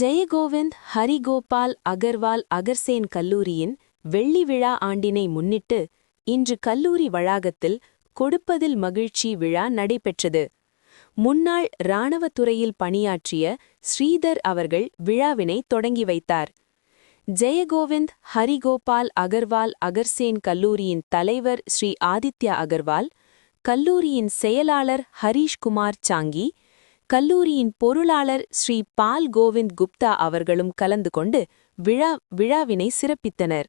ஜெயகோவிந்த் ஹரிகோபால் அகர்வால் அகர்சேன் கல்லூரியின் வெள்ளி விழா ஆண்டினை முன்னிட்டு இன்று கல்லூரி வளாகத்தில் கொடுப்பதில் மகிழ்ச்சி விழா நடைபெற்றது. முன்னாள் இராணுவத்துறையில் பணியாற்றிய ஸ்ரீதர் அவர்கள் விழாவினை தொடங்கி வைத்தார். ஜெயகோவிந்த் ஹரிகோபால் அகர்வால் அகர்சேன் கல்லூரியின் தலைவர் ஸ்ரீ ஆதித்யா அகர்வால் கல்லூரியின் செயலாளர் ஹரீஷ்குமார் சாங்கி கல்லூரியின் பொருளாளர் ஸ்ரீ பால் கோவிந்த் குப்தா அவர்களும் கலந்து கொண்டு விழா விழாவினை சிறப்பித்தனர்.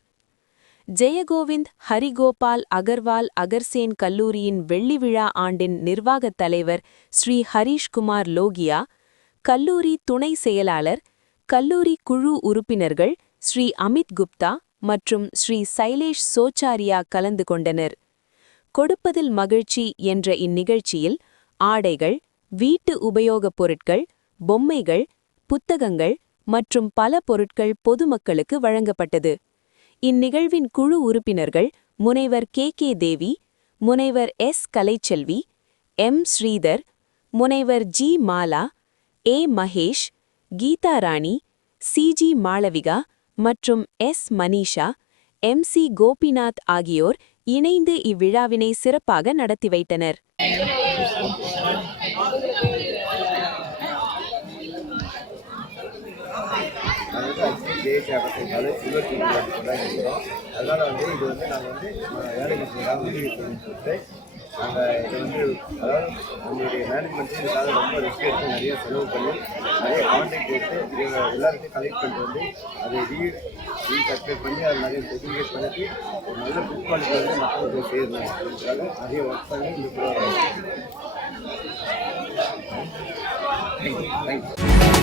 ஜெயகோவிந்த் ஹரிகோபால் அகர்வால் அகர்சேன் கல்லூரியின் வெள்ளி விழா ஆண்டின் நிர்வாகத் தலைவர் ஸ்ரீ ஹரீஷ்குமார் லோகியா கல்லூரி துணை செயலாளர் கல்லூரி குழு உறுப்பினர்கள் ஸ்ரீ அமித் குப்தா மற்றும் ஸ்ரீ சைலேஷ் சோச்சாரியா கலந்து கொண்டனர். கொடுப்பதில் மகிழ்ச்சி என்ற இந்நிகழ்ச்சியில் ஆடைகள் வீட்டு உபயோகப் பொருட்கள் பொம்மைகள் புத்தகங்கள் மற்றும் பல பொருட்கள் பொதுமக்களுக்கு வழங்கப்பட்டது. இந்நிகழ்வின் குழு உறுப்பினர்கள் முனைவர் கே. கே. தேவி முனைவர் எஸ். கலைச்செல்வி எம். ஸ்ரீதர் முனைவர் G. Mala A. Mahesh Geetha Rani CG Malavika மற்றும் S. Manisha M. C. Gopinath ஆகியோர் இணைந்து இவ்விழாவினை சிறப்பாக நடத்தி வைத்தனர். நாங்கள் வந்து அஞ்சு தேசிய அரசுனால இருபத்தி மூணு கொண்டாடிக்கிறோம் அதனால் வந்து இது வந்து நாங்கள் வந்து வேலைகளுக்காக உதவி பண்ணி சொல்லிட்டு நாங்கள் இதை வந்து அதாவது நம்மளுடைய மேனேஜ்மெண்ட் இதுக்காக ரொம்ப ரிஸ்க் எடுத்து நிறைய செலவு பண்ணி நிறைய கான்டாக்ட் எடுத்து இவங்க எல்லாருக்கும் கலெக்ட் பண்ணிட்டு வந்து அதை ரீ ரீசர்டிஃபைட் பண்ணி அதை நிறைய டெடிகேட் பண்ணிட்டு ஒரு நல்ல புக் குவாலிட்டி வந்து மக்களுக்கு சேரணும் அதுக்காக நிறைய ஒர்க் பண்ணி இந்த ப்ரோக்ராம் தேங்க்யூ தேங்க்யூ